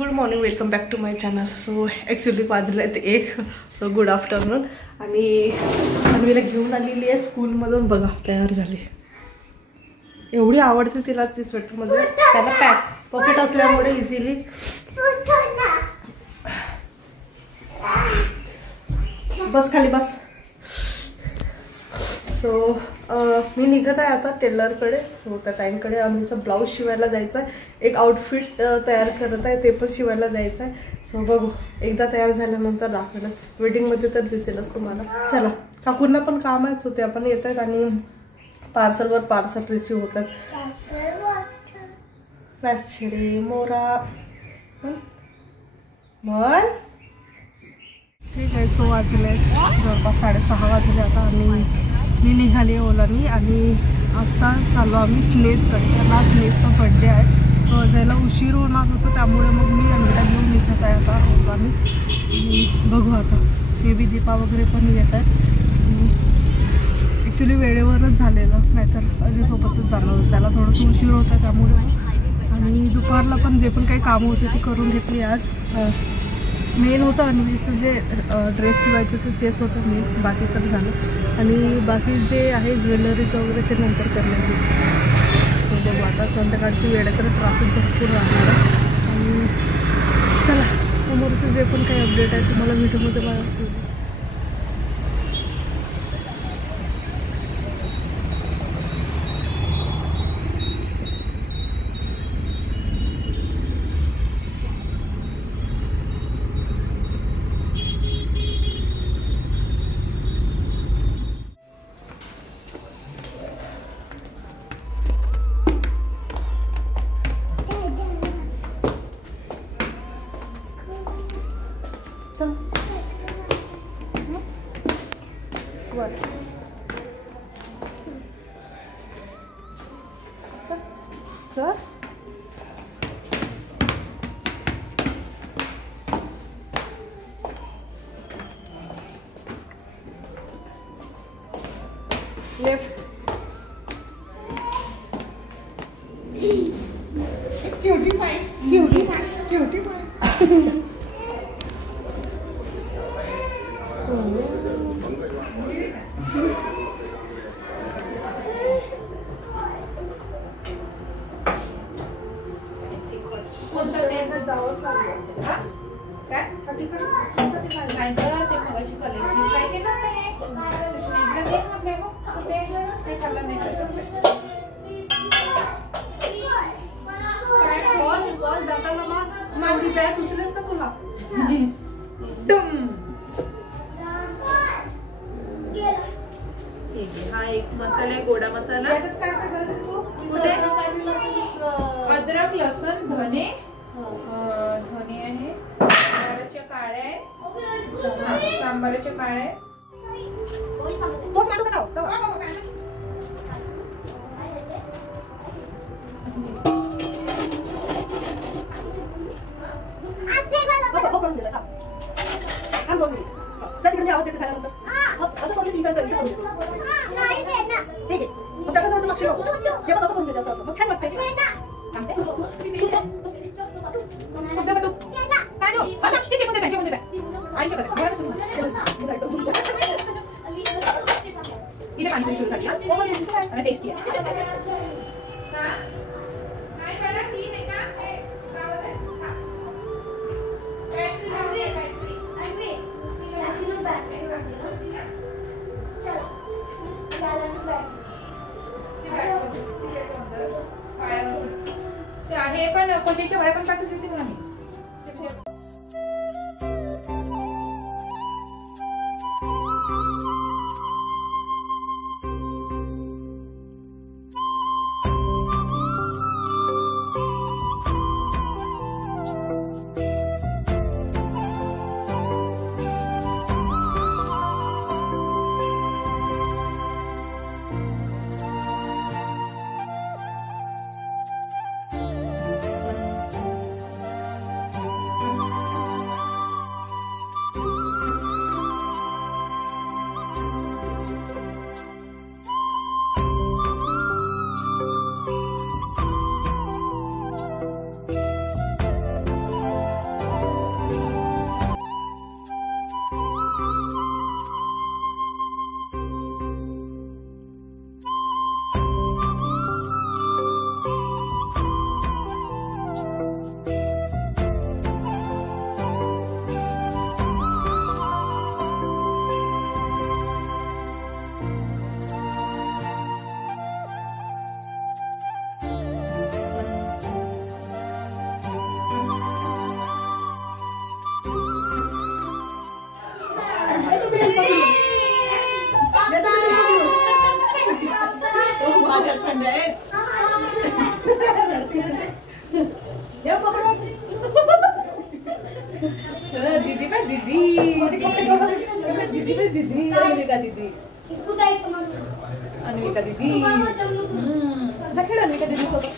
Good morning, welcome back to my channel. So actually वाजलेत 1. So good afternoon. आणि अन्वीला घेऊन आलेली आहे स्कूलमधून. बघा तयार झाली. एवढी आवडते तिला ती स्वेटर. म्हणजे त्याला पॉकेट असल्यामुळे इझिली. बस खाली बस. सो मी निघत आहे आता टेलरकडे. सो त्या ताईंकडे आमचा ब्लाऊज शिवायला जायचा आहे. एक आउटफिट तयार करत आहे, ते पण शिवायला जायचं आहे. सो बघू, एकदा तयार झाल्यानंतर दाखवेलच. वेटिंगमध्ये तर दिसेलच तुम्हाला. चला, काकूंना पण काम आहे. सो ते आपण येत आहेत आणि पार्सलवर पार्सल रिसीव होतात. रे मोरा मन. ठीक आहे. सो वाजले जवळपास 6:30 वाजले आता. आणि मी निघाली ओलानी आणि आत्ता चाललो आम्ही स्नेहकडे. त्यांना स्नेहचा बड्डे आहे. सो जायला उशीर होणार होतं, त्यामुळे मग मी अंगडा घेऊन निघत आहे आता ओलानीच. आणि बघू आता मे बी दीपा वगैरे पण येत आहेत. आणि ॲक्च्युली वेळेवरच झालेलं, नाहीतर अजयसोबतच जाणार होतं. त्याला थोडंसं उशीर होता त्यामुळे. आणि दुपारला पण जे पण काही कामं होते ती करून घेतली आज. मेन होतं अन्वीचं जे ड्रेस शिवायचे होते तेच होतं मेन. बाकी तर झालं. आणि बाकी जे आहे ज्वेलरीचं वगैरे ते नंतर करण्यात येईल. सो बघू आता संध्याकाळची वेळ आहे तर ट्रॅफिक भरपूर राहणार आहे. आणि चला, समोरचं जे पण काही अपडेट आहे तुम्हाला व्हिडिओमध्ये बघा. लेफ्ट. क्यूटी पाय, क्यूटी पाय, क्यूटी पाय. जावंच लागलं. काय नाही तर ते मगाशी कॉलेजची ट्राय केलं नाही. बॅग उचलेल का तुला? हा एक मसाला आहे, गोडा मसाला. याच्यात काय काय घालते तू? अद्रक, लसूण, धने. धने आहे, सांबाराच्या काळ्या आहेत. सांबाराच्या काळ्या आहेत. टेस्टी आहे. पण कोणत्याच्या वड्या पण पाठवू शकते मला. अन्विका दीदी जा खेळ अन्विका दीदी सोबत.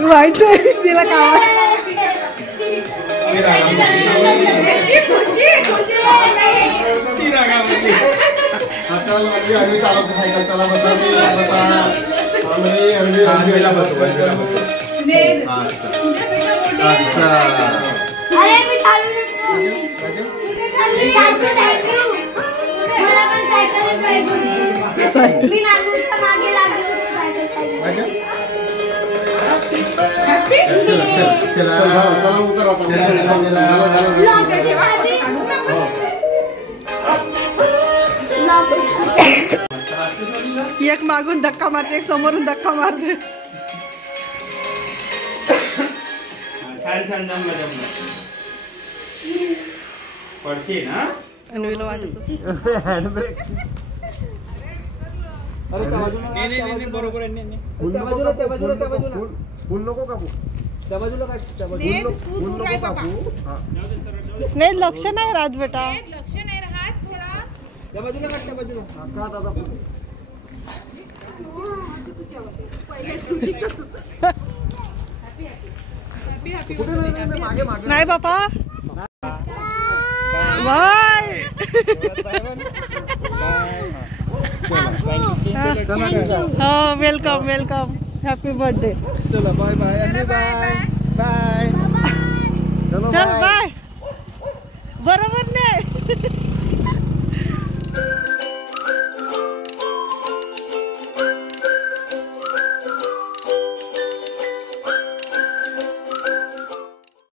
माहित आहे तिला काय एक मागून धक्का मारते एक समोरून धक्का मारते छान छान जमलं जमलं पडशील ना अन्वीला वाटत नाही बरोबर आहे फुल नको कापू त्या बाजूला काय त्या स्नेह लक्ष नाही राहत बेटा लक्ष नाही राहत थोडा त्या बाजूला काट त्या बाजूला काट आता नाही बापा बाय हो वेलकम वेलकम हॅपी बर्थडे चला बाय बाय बाय बाय